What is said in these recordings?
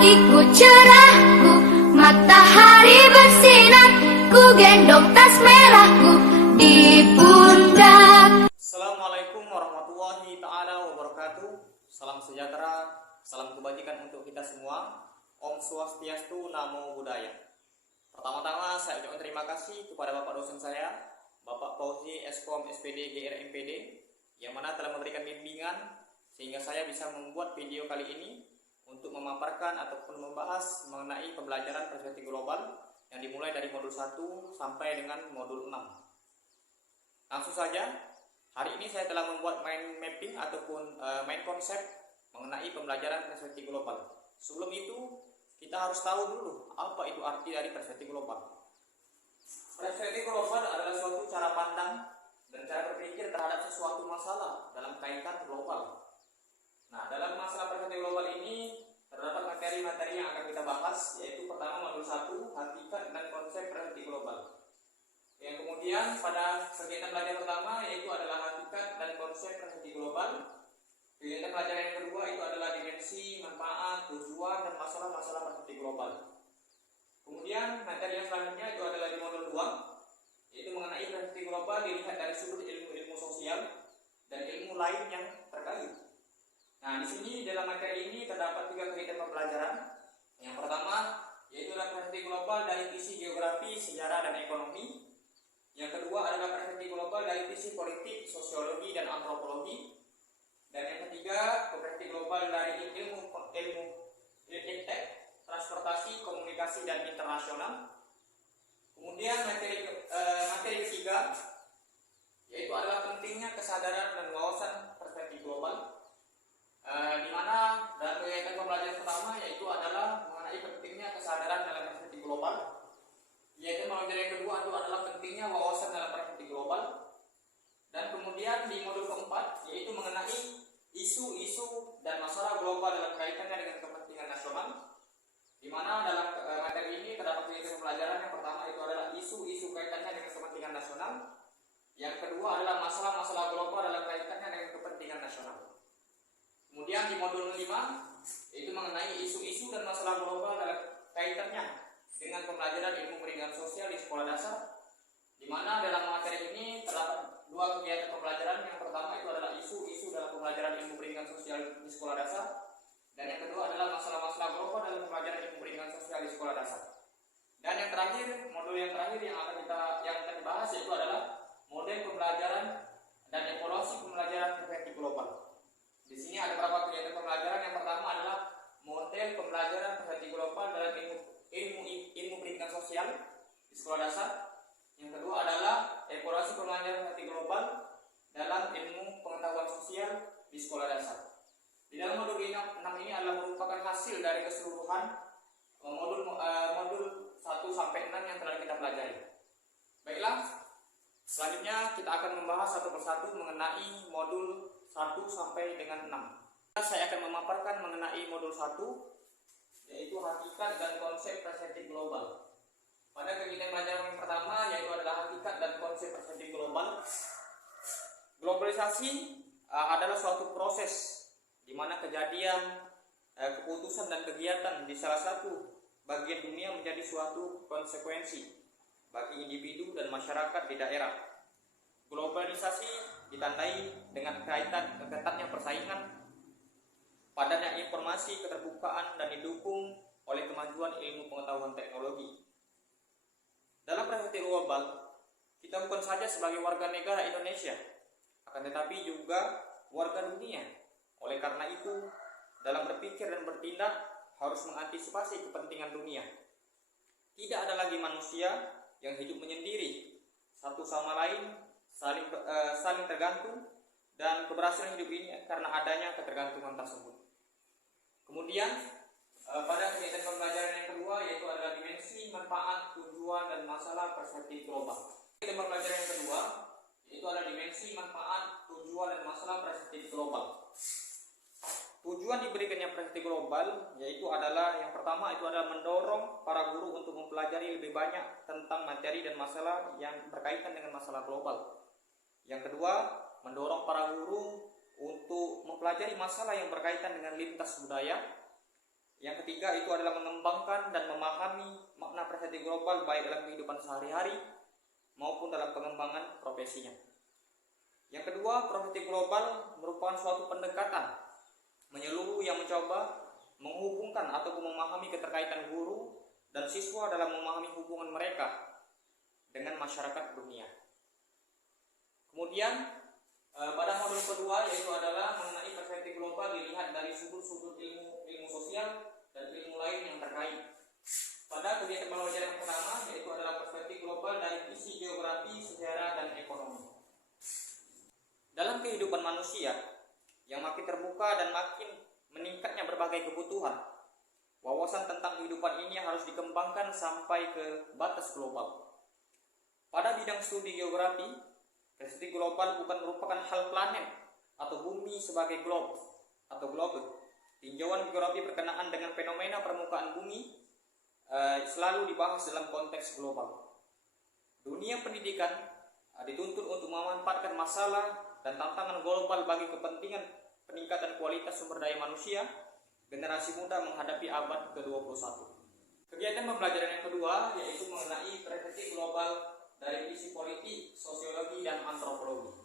pagiku cerahku, matahari bersinar, ku gendong tas merahku di pundak. Assalamualaikum warahmatullahi ta'ala wabarakatuh. Salam sejahtera, salam kebajikan untuk kita semua. Om Swastiastu, Namo Buddhaya. Pertama-tama saya ucapkan terima kasih kepada Bapak dosen saya, Bapak Fauzi, Eskom, SPD, GR, MPD, yang mana telah memberikan bimbingan sehingga saya bisa membuat video kali ini untuk memaparkan ataupun membahas mengenai pembelajaran perspektif global yang dimulai dari modul 1 sampai dengan modul 6. Langsung saja, hari ini saya telah membuat mind mapping ataupun mind konsep mengenai pembelajaran perspektif global. Sebelum itu, kita harus tahu dulu apa itu arti dari perspektif global. Perspektif global adalah suatu cara pandang dan cara berpikir terhadap sesuatu masalah dalam kaitan global. Nah, dalam masalah perspektif global ini terdapat materi-materi yang akan kita bahas, yaitu pertama modul 1, hakikat dan konsep perspektif global. Yang kemudian pada kegiatan belajar pertama yaitu adalah hakikat dan konsep perspektif global. Kegiatan belajar yang kedua itu adalah dimensi, manfaat, tujuan dan masalah-masalah perspektif global. Kemudian materi yang selanjutnya itu adalah di modul 2, yaitu mengenai perspektif global dilihat dari sudut ilmu-ilmu sosial dan ilmu lain yang terkait. Nah, di sini dalam materi ini terdapat 3 kegiatan pembelajaran. Yang pertama yaitu adalah perspektif global dari sisi geografi, sejarah dan ekonomi. Yang kedua adalah perspektif global dari sisi politik, sosiologi dan antropologi. Dan yang ketiga, perspektif global dari ilmu iptek, transportasi, komunikasi dan internasional. Kemudian materi ketiga yaitu adalah pentingnya kesadaran dan wawasan perspektif global. Di mana dalam kegiatan pembelajaran pertama yaitu adalah mengenai pentingnya kesadaran dalam perspektif global. Yaitu materi yang kedua itu adalah pentingnya wawasan dalam perspektif global. Dan kemudian di modul keempat yaitu mengenai isu-isu dan masalah global dalam kaitannya dengan kepentingan nasional. Di mana dalam materi ini terdapat kegiatan pembelajaran yang pertama itu adalah isu-isu kaitannya dengan kepentingan nasional. Yang kedua adalah masalah-masalah global dalam kaitannya dengan kepentingan nasional. Kemudian di modul 5 yaitu mengenai isu-isu dan masalah global dalam kaitannya dengan pembelajaran ilmu pendidikan sosial di sekolah dasar, di mana dalam materi ini terdapat 2 kegiatan pembelajaran. Yang pertama itu adalah isu-isu dalam pembelajaran ilmu pendidikan sosial di sekolah dasar, dan yang kedua adalah masalah-masalah global dalam pembelajaran ilmu pendidikan sosial di sekolah dasar. Dan yang terakhir, modul yang terakhir yang akan kita bahas yaitu adalah model pembelajaran dan evaluasi pembelajaran perspektif global. Di sini ada beberapa kegiatan pembelajaran. Yang pertama adalah model pembelajaran perspektif global dalam ilmu pendidikan sosial di sekolah dasar. Yang kedua adalah evaluasi pembelajaran perspektif global dalam ilmu pengetahuan sosial di sekolah dasar. Di dalam modul 6 ini adalah merupakan hasil dari keseluruhan modul 1 sampai 6 yang telah kita pelajari. Baiklah, selanjutnya kita akan membahas satu persatu mengenai modul 1 sampai dengan 6. Saya akan memaparkan mengenai modul 1 yaitu hakikat dan konsep perspektif global. Pada kegiatan pelajaran yang pertama yaitu adalah hakikat dan konsep perspektif global. Globalisasi adalah suatu proses di mana kejadian, keputusan dan kegiatan di salah satu bagian dunia menjadi suatu konsekuensi bagi individu dan masyarakat di daerah. Globalisasi ditandai dengan ketatnya persaingan, padatnya informasi, keterbukaan, dan didukung oleh kemajuan ilmu pengetahuan teknologi. Dalam perspektif global, kita bukan saja sebagai warga negara Indonesia, akan tetapi juga warga dunia. Oleh karena itu, dalam berpikir dan bertindak harus mengantisipasi kepentingan dunia. Tidak ada lagi manusia yang hidup menyendiri, satu sama lain saling tergantung, dan keberhasilan hidup ini karena adanya ketergantungan tersebut. Kemudian pada kegiatan pembelajaran yang kedua yaitu adalah dimensi, manfaat, tujuan dan masalah perspektif global. Kegiatan pembelajaran yang kedua yaitu adalah dimensi, manfaat, tujuan dan masalah perspektif global. Tujuan diberikannya perspektif global yaitu adalah yang pertama itu adalah mendorong para guru untuk mempelajari lebih banyak tentang materi dan masalah yang berkaitan dengan masalah global. Yang kedua, mendorong para guru untuk mempelajari masalah yang berkaitan dengan lintas budaya. Yang ketiga itu adalah mengembangkan dan memahami makna perspektif global baik dalam kehidupan sehari-hari maupun dalam pengembangan profesinya. Yang kedua, perspektif global merupakan suatu pendekatan menyeluruh yang mencoba menghubungkan ataupun memahami keterkaitan guru dan siswa dalam memahami hubungan mereka dengan masyarakat dunia. Kemudian pada modul kedua yaitu adalah mengenai perspektif global dilihat dari sudut-sudut ilmu sosial dan ilmu lain yang terkait. Pada kegiatan pembelajaran yang pertama yaitu adalah perspektif global dari sisi geografi, sejarah, dan ekonomi. Dalam kehidupan manusia yang makin terbuka dan makin meningkatnya berbagai kebutuhan, wawasan tentang kehidupan ini harus dikembangkan sampai ke batas global. Pada bidang studi geografi, perspektif global bukan merupakan hal planet atau bumi sebagai globe atau globe. Tinjauan geografi berkenaan dengan fenomena permukaan bumi selalu dibahas dalam konteks global. Dunia pendidikan dituntut untuk memanfaatkan masalah dan tantangan global bagi kepentingan peningkatan kualitas sumber daya manusia generasi muda menghadapi abad ke-21. Kegiatan pembelajaran yang kedua yaitu mengenai perspektif global dari sisi politik, sosiologi, dan antropologi.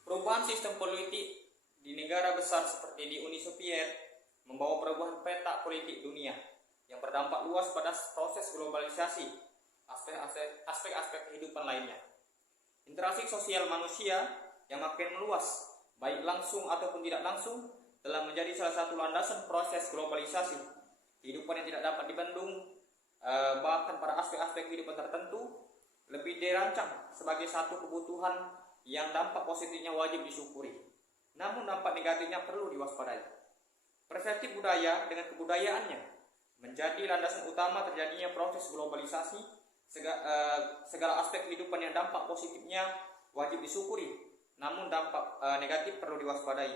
Perubahan sistem politik di negara besar seperti di Uni Soviet membawa perubahan peta politik dunia yang berdampak luas pada proses globalisasi, aspek-aspek kehidupan lainnya. Interaksi sosial manusia yang makin meluas, baik langsung ataupun tidak langsung, telah menjadi salah satu landasan proses globalisasi. Kehidupan yang tidak dapat dibendung, bahkan pada aspek-aspek kehidupan tertentu, lebih dirancang sebagai satu kebutuhan yang dampak positifnya wajib disyukuri. Namun dampak negatifnya perlu diwaspadai. Perspektif budaya dengan kebudayaannya menjadi landasan utama terjadinya proses globalisasi. Segala aspek kehidupan yang dampak positifnya wajib disyukuri, namun dampak negatif perlu diwaspadai.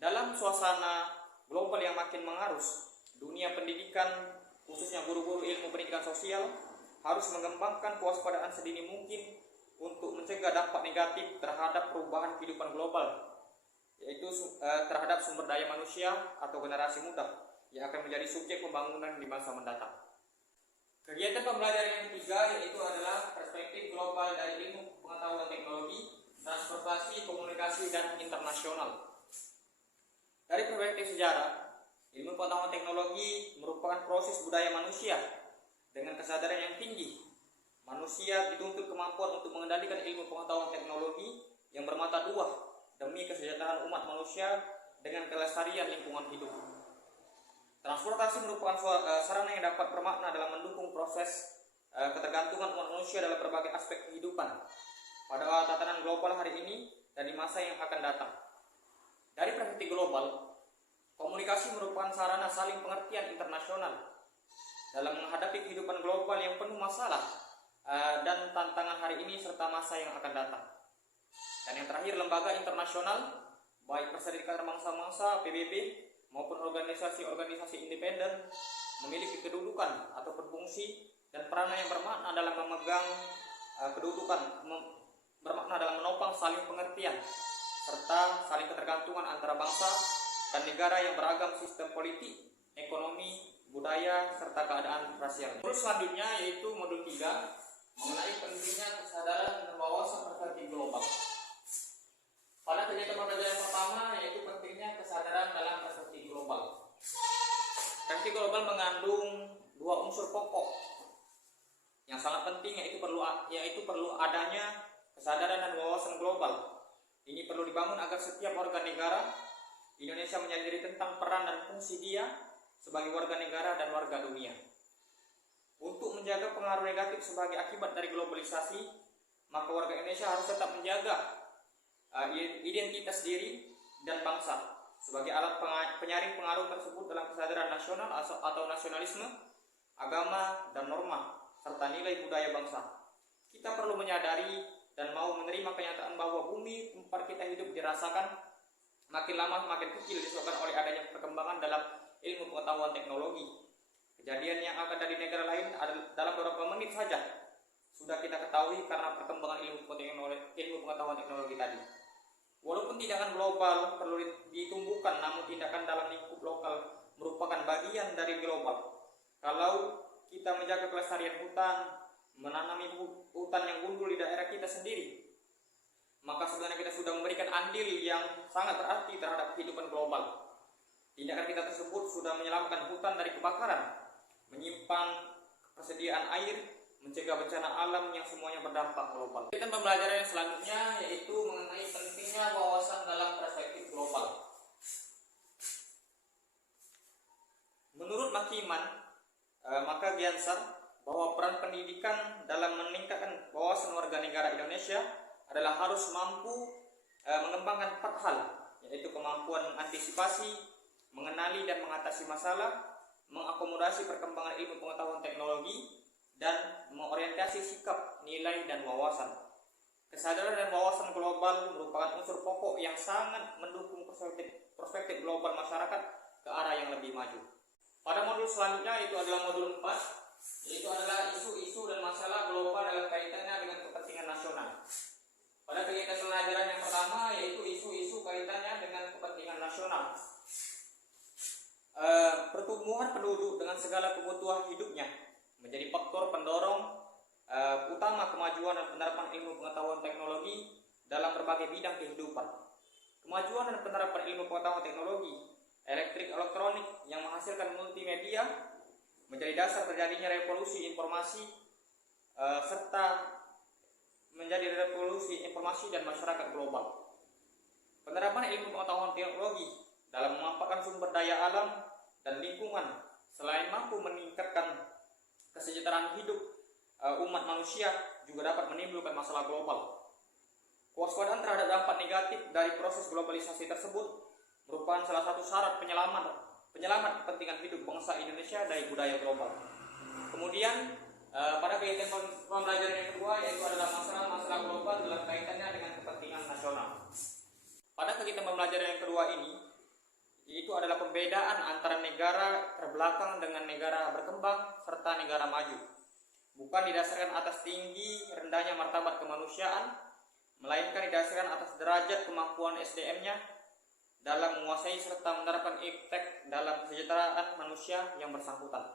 Dalam suasana global yang makin mengarus, dunia pendidikan, khususnya guru-guru ilmu pendidikan sosial, harus mengembangkan kewaspadaan sedini mungkin untuk mencegah dampak negatif terhadap perubahan kehidupan global, yaitu terhadap sumber daya manusia atau generasi muda yang akan menjadi subjek pembangunan di masa mendatang. Kegiatan pembelajaran yang ketiga yaitu adalah perspektif global dari ilmu pengetahuan teknologi, transportasi, komunikasi, dan internasional. Dari perspektif sejarah, ilmu pengetahuan teknologi merupakan proses budaya manusia dengan kesadaran yang tinggi. Manusia dituntut kemampuan untuk mengendalikan ilmu pengetahuan teknologi yang bermata dua demi kesejahteraan umat manusia dengan kelestarian lingkungan hidup. Transportasi merupakan sarana yang dapat bermakna dalam mendukung proses ketergantungan umat manusia dalam berbagai aspek kehidupan pada tatanan global hari ini dan di masa yang akan datang. Dari perspektif global, komunikasi merupakan sarana saling pengertian internasional dalam menghadapi kehidupan global yang penuh masalah dan tantangan hari ini serta masa yang akan datang. Dan yang terakhir, lembaga internasional baik Perserikatan Bangsa-Bangsa PBB maupun organisasi-organisasi independen memiliki kedudukan atau fungsi dan peranan yang bermakna dalam memegang kedudukan, bermakna dalam menopang saling pengertian serta saling ketergantungan antara bangsa dan negara yang beragam sistem politik, ekonomi, budaya, serta keadaan rasial. Modul selanjutnya yaitu modul 3 mengenai pentingnya kesadaran dan wawasan perspektif global. Pada kegiatan pembelajaran pertama yaitu pentingnya kesadaran dalam perspektif global. Perspektif global mengandung dua unsur pokok yang sangat penting yaitu perlu adanya kesadaran dan wawasan global. Ini perlu dibangun agar setiap warga negara Indonesia menyadari tentang peran dan fungsi dia sebagai warga negara dan warga dunia. Untuk menjaga pengaruh negatif sebagai akibat dari globalisasi, maka warga Indonesia harus tetap menjaga identitas diri dan bangsa sebagai alat penyaring pengaruh tersebut dalam kesadaran nasional atau nasionalisme, agama, dan norma serta nilai budaya bangsa. Kita perlu menyadari dan mau menerima kenyataan bahwa bumi tempat kita hidup dirasakan makin lama makin kecil disebabkan oleh adanya perkembangan dalam ilmu pengetahuan teknologi. Kejadian yang akan dari negara lain dalam beberapa menit saja sudah kita ketahui karena perkembangan ilmu pengetahuan teknologi tadi. Walaupun tindakan global perlu ditumbuhkan, namun tindakan dalam lingkup lokal merupakan bagian bagian dari global. Kalau kita menjaga kelestarian hutan, menanami hutan yang gundul di daerah kita sendiri, maka sebenarnya kita sudah memberikan andil yang sangat berarti terhadap kehidupan global. Tindakan kita tersebut sudah menyelamatkan hutan dari kebakaran, menyimpan persediaan air, mencegah bencana alam yang semuanya berdampak global. Kita pembelajaran yang selanjutnya yaitu mengenai pentingnya wawasan dalam perspektif global. Menurut Makiman, maka Giansar, bahwa peran pendidikan dalam meningkatkan wawasan warga negara Indonesia adalah harus mampu mengembangkan 4 hal, yaitu kemampuan mengantisipasi, mengenali dan mengatasi masalah, mengakomodasi perkembangan ilmu pengetahuan teknologi, dan mengorientasi sikap, nilai, dan wawasan. Kesadaran dan wawasan global merupakan unsur pokok yang sangat mendukung perspektif global masyarakat ke arah yang lebih maju. Pada modul selanjutnya, itu adalah modul 4, yaitu adalah isu-isu dan masalah global dalam kaitannya dengan kepentingan nasional. Pada kegiatan pelajaran yang pertama, yaitu isu-isu kaitannya dengan kepentingan nasional. Pertumbuhan penduduk dengan segala kebutuhan hidupnya menjadi faktor pendorong utama kemajuan dan penerapan ilmu pengetahuan teknologi dalam berbagai bidang kehidupan. Kemajuan dan penerapan ilmu pengetahuan teknologi elektrik elektronik yang menghasilkan multimedia menjadi dasar terjadinya revolusi informasi serta menjadi revolusi informasi dan masyarakat global. Penerapan ilmu pengetahuan teknologi dalam memanfaatkan sumber daya alam dan lingkungan selain mampu meningkatkan kesejahteraan hidup umat manusia juga dapat menimbulkan masalah global. Kewaspadaan terhadap dampak negatif dari proses globalisasi tersebut merupakan salah satu syarat penyelamat kepentingan hidup bangsa Indonesia dari budaya global. Kemudian pada kegiatan pembelajaran yang kedua, yaitu adalah masalah-masalah global dalam kaitannya dengan kepentingan nasional. Pada kegiatan pembelajaran yang kedua ini, itu adalah pembedaan antara negara terbelakang dengan negara berkembang serta negara maju. Bukan didasarkan atas tinggi rendahnya martabat kemanusiaan, melainkan didasarkan atas derajat kemampuan SDM-nya dalam menguasai serta menerapkan iptek dalam kesejahteraan manusia yang bersangkutan.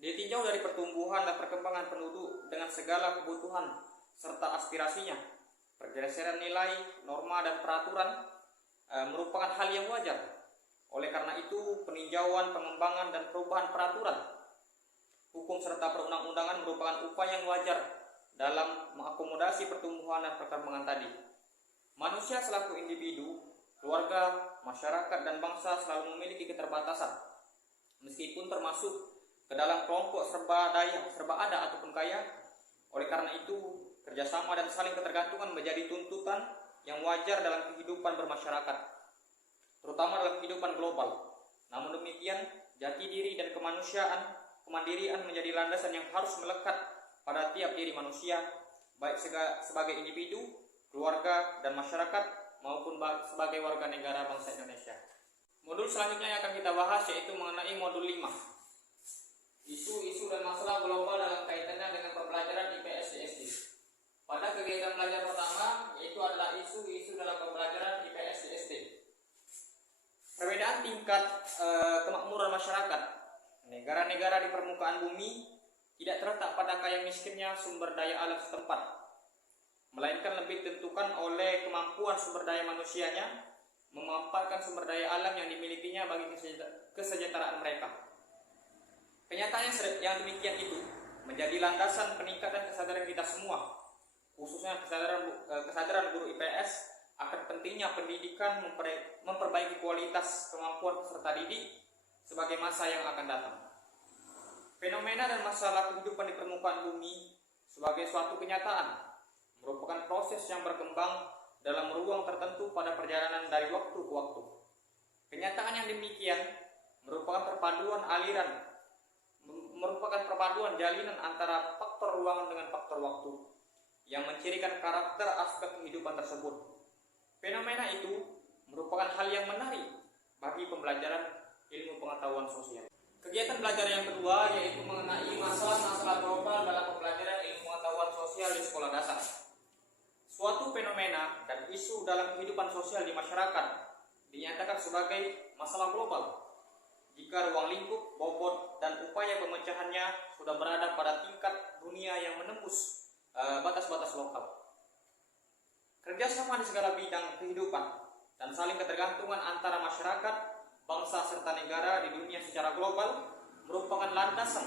Ditinjau dari pertumbuhan dan perkembangan penduduk dengan segala kebutuhan serta aspirasinya, pergeseran nilai, norma, dan peraturan merupakan hal yang wajar. Oleh karena itu, peninjauan, pengembangan, dan perubahan peraturan, hukum serta perundang-undangan merupakan upaya yang wajar dalam mengakomodasi pertumbuhan dan perkembangan tadi. Manusia selaku individu, keluarga, masyarakat, dan bangsa selalu memiliki keterbatasan, meskipun termasuk ke dalam kelompok serba ada ataupun kaya. Oleh karena itu, kerjasama dan saling ketergantungan menjadi tuntutan yang wajar dalam kehidupan bermasyarakat, terutama dalam kehidupan global. Namun demikian, jati diri dan kemandirian menjadi landasan yang harus melekat pada tiap diri manusia, baik sebagai individu, keluarga, dan masyarakat, maupun sebagai warga negara bangsa Indonesia. Modul selanjutnya yang akan kita bahas yaitu mengenai modul 5, isu-isu dan masalah global dalam kaitannya dengan pembelajaran IPS di SD. Pada kegiatan belajar pertama, yaitu adalah isu-isu dalam pembelajaran IPS di SD. Perbedaan tingkat kemakmuran masyarakat negara-negara di permukaan bumi tidak terletak pada kaya miskinnya sumber daya alam setempat, melainkan lebih ditentukan oleh kemampuan sumber daya manusianya memanfaatkan sumber daya alam yang dimilikinya bagi kesejahteraan mereka. Kenyataan yang demikian itu menjadi landasan peningkatan kesadaran kita semua, khususnya kesadaran guru IPS akan pentingnya pendidikan memperbaiki kualitas kemampuan peserta didik sebagai masa yang akan datang. Fenomena dan masalah kehidupan di permukaan bumi sebagai suatu kenyataan merupakan proses yang berkembang dalam ruang tertentu pada perjalanan dari waktu ke waktu. Kenyataan yang demikian merupakan perpaduan jalinan antara faktor ruangan dengan faktor waktu yang mencirikan karakter aspek kehidupan tersebut. Fenomena itu merupakan hal yang menarik bagi pembelajaran ilmu pengetahuan sosial. Kegiatan belajar yang kedua yaitu mengenai masalah-masalah global dalam pembelajaran ilmu pengetahuan sosial di sekolah dasar. Suatu fenomena dan isu dalam kehidupan sosial di masyarakat dinyatakan sebagai masalah global jika ruang lingkup, bobot, dan upaya pemecahannya sudah berada pada tingkat dunia yang menembus batas-batas lokal. Kerjasama di segala bidang kehidupan dan saling ketergantungan antara masyarakat, bangsa, serta negara di dunia secara global merupakan landasan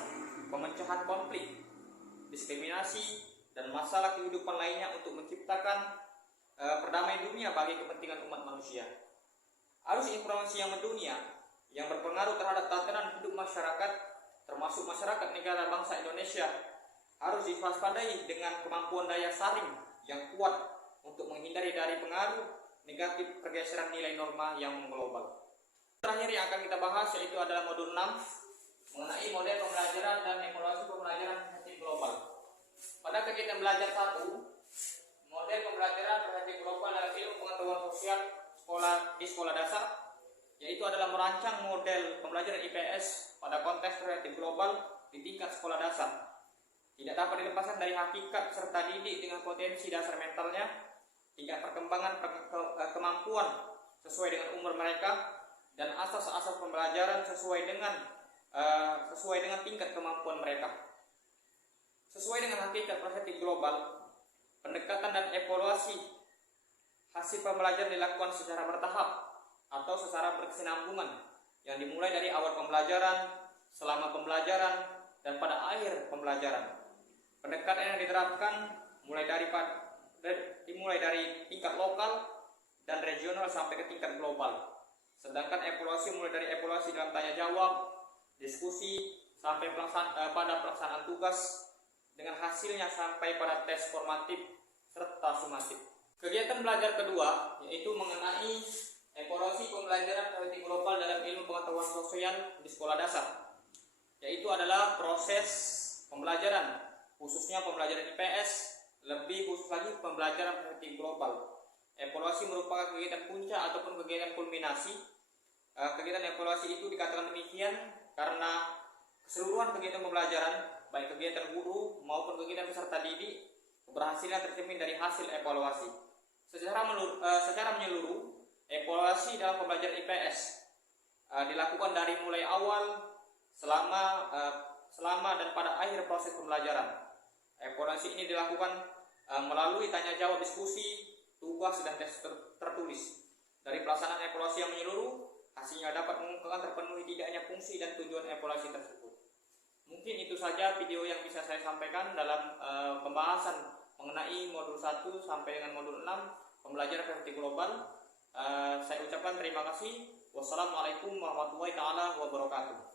pemecahan konflik, diskriminasi, dan masalah kehidupan lainnya untuk menciptakan perdamaian dunia bagi kepentingan umat manusia. Arus informasi yang mendunia yang berpengaruh terhadap tatanan hidup masyarakat, termasuk masyarakat negara bangsa Indonesia, harus diwaspadai dengan kemampuan daya saring yang kuat untuk menghindari dari pengaruh negatif pergeseran nilai norma yang mengglobal. Terakhir yang akan kita bahas yaitu adalah modul 6 mengenai model pembelajaran dan evaluasi pembelajaran versi global. Pada kegiatan belajar 1, model pembelajaran versi global dalam ilmu pengetahuan sosial di sekolah dasar, yaitu adalah merancang model pembelajaran IPS pada konteks kreatif global di tingkat sekolah dasar. Tidak dapat dilepaskan dari hakikat serta didik dengan potensi dasar mentalnya, tingkat perkembangan kemampuan sesuai dengan umur mereka, dan asas-asas pembelajaran sesuai dengan tingkat kemampuan mereka. Sesuai dengan hakikat perspektif global, pendekatan dan evaluasi hasil pembelajaran dilakukan secara bertahap atau secara berkesinambungan yang dimulai dari awal pembelajaran, selama pembelajaran, dan pada akhir pembelajaran. Pendekatan yang diterapkan dimulai dari tingkat lokal dan regional sampai ke tingkat global. Sedangkan evaluasi mulai dari evaluasi dalam tanya jawab, diskusi, sampai pada pelaksanaan tugas, dengan hasilnya sampai pada tes formatif serta sumatif. Kegiatan belajar kedua yaitu mengenai evaluasi pembelajaran versi global dalam ilmu pengetahuan sosial di sekolah dasar, yaitu adalah proses pembelajaran, khususnya pembelajaran IPS, lebih khusus lagi pembelajaran versi global. Evaluasi merupakan kegiatan puncak ataupun kegiatan kulminasi. Kegiatan evaluasi itu dikatakan demikian karena keseluruhan kegiatan pembelajaran, baik kegiatan guru maupun kegiatan peserta didik, keberhasilan tercermin dari hasil evaluasi. Secara menyeluruh, evaluasi dalam pembelajaran IPS dilakukan dari mulai awal, selama dan pada akhir proses pembelajaran. Evaluasi ini dilakukan melalui tanya jawab, diskusi, tugas, dan tes tertulis. Dari pelaksanaan evaluasi yang menyeluruh, hasilnya dapat mengungkapkan terpenuhi tidaknya fungsi dan tujuan evaluasi tersebut. Mungkin itu saja video yang bisa saya sampaikan dalam pembahasan mengenai modul 1 sampai dengan modul 6 pembelajaran versi global. Saya ucapkan terima kasih. Wassalamualaikum warahmatullahi wabarakatuh.